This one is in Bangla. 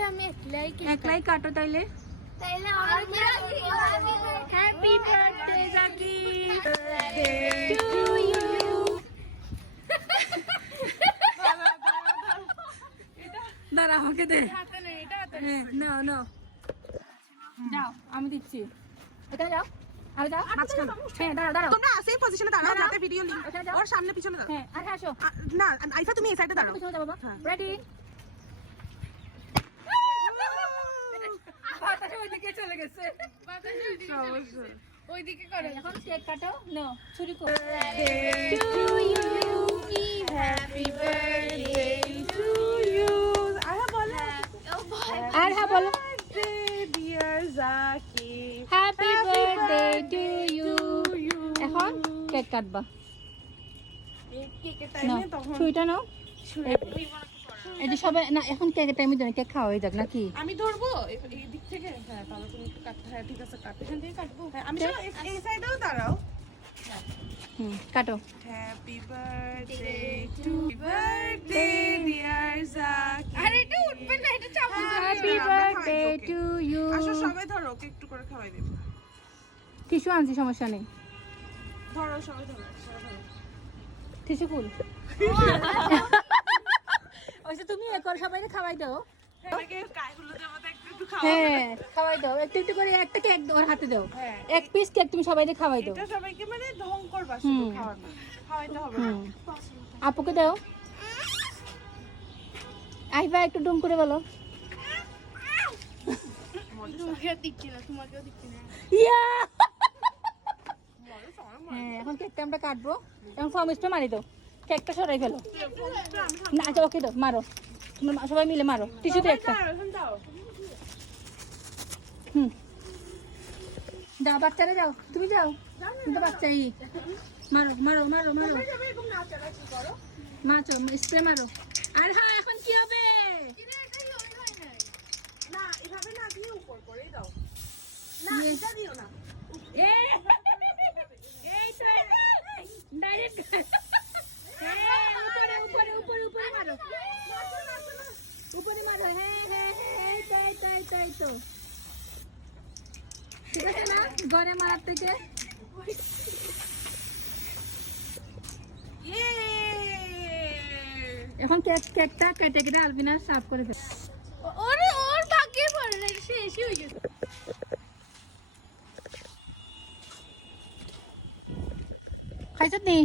আমি একলাই কাটো তাইলে। Happy birthday Jaki to you. দাঁড়া আমাকে দে। হ্যাঁ নাও নাও যাও আমি দিচ্ছি। এখানে যাও আর যাও মাঝখানে। হ্যাঁ দাঁড়াও দাঁড়াও তোমরা সেই পজিশনে দাঁড়াও যাতে ভিডিও লিংক ওখানে যাও। ওর সামনে পিছনে দাঁড়াও। হ্যাঁ আর আসো না আইফা তুমি এই সাইডে দাঁড়াও। পিছনে যাও বাবা। রেডি বাতাস ওইদিকে চলে গেছে। ওইদিকে করো। এখন কেক কাটো নাও ছুরি কর। To you happy birthday to you. আরে বলো আর হ্যাঁ বলো dear Jaki happy birthday to you. এখন কেক কাটবা। কেকের নাও টাইমে তখন ছুরিটা নাও। এটা সবাই না এখন কেকের টাইমে জানি কেক খাওয়া হয়ে যাক নাকি? আমি ধরবো এই দিক থেকে। হ্যাঁ তাহলে তুমি একটু কাটতে। হ্যাঁ ঠিক আছে কাট। এখান থেকে কাটবো। হ্যাঁ আমি এই সাইডেও দাঁড়াও। কাটো। Happy birthday to birthday dear Jaki. আরে এটা উঠবে না, এটা চামচ। Happy birthday to you. আসো সবাই ধরো, ওকে একটু করে খাওয়াই দেব। টিস্যু আনছি সমস্যা নেই। ধরো সবাই ধরো, সবাই ধরো। টিস্যু ফুল। ওইসে তুমি একবার সবাইকে খাওয়াই দাও। আমাকে গায়গুলো দেবো তো একটু খাওয়া। হ্যাঁ খাওয়াই দাও একটু একটু করে একটা কেক ওর হাতে দাও। হ্যাঁ। এক পিস কেক তুমি সবাইকে খাওয়াই দাও। এটা সবাইকে মানে ঢং করবা শুধু খাওয়ানো। খাওয়াইতে হবে না। আপুকে দাও। আইবা একটু ডুম করে বলো। ইয়া! হ্যাঁ এখন কেকটা আমরা কাটবো। এখন ফর্মিসটা মারি দাও। কেকটা সরাই ফেলো। না আচ্ছা ওকে দাও মারো। তোমরা সবাই মিলে মারো। টিস্যুতে একটা। এখন দাও। যাও বাচ্চারা যাও তুমি যাও। তুমি তো বাচ্চাই। মারো মারো মারো মারো এরকম নাচানাচি করো। মারো স্প্রে মারো। আর হ্যাঁ এখন কি হবে? না এভাবে না দিয়ে উপর করেই দাও। না এটা দিও না। এই তো ডাইরেক্ট উপরে উপরে উপরে উপরে মারো। উপরে মারো। হ্যাঁ হ্যাঁ হ্যাঁ এই তো এই তো এই তো এই তো ঠিক আছে না ঘরে মারার থেকে। ইয়ে! এখন কেকটা কেটে কেটে আলবিনা সার্ভ করে ফেল। ওর ভাগ্যে পড়ে না, শেষই হয়ে গেছে। খাইছত নি?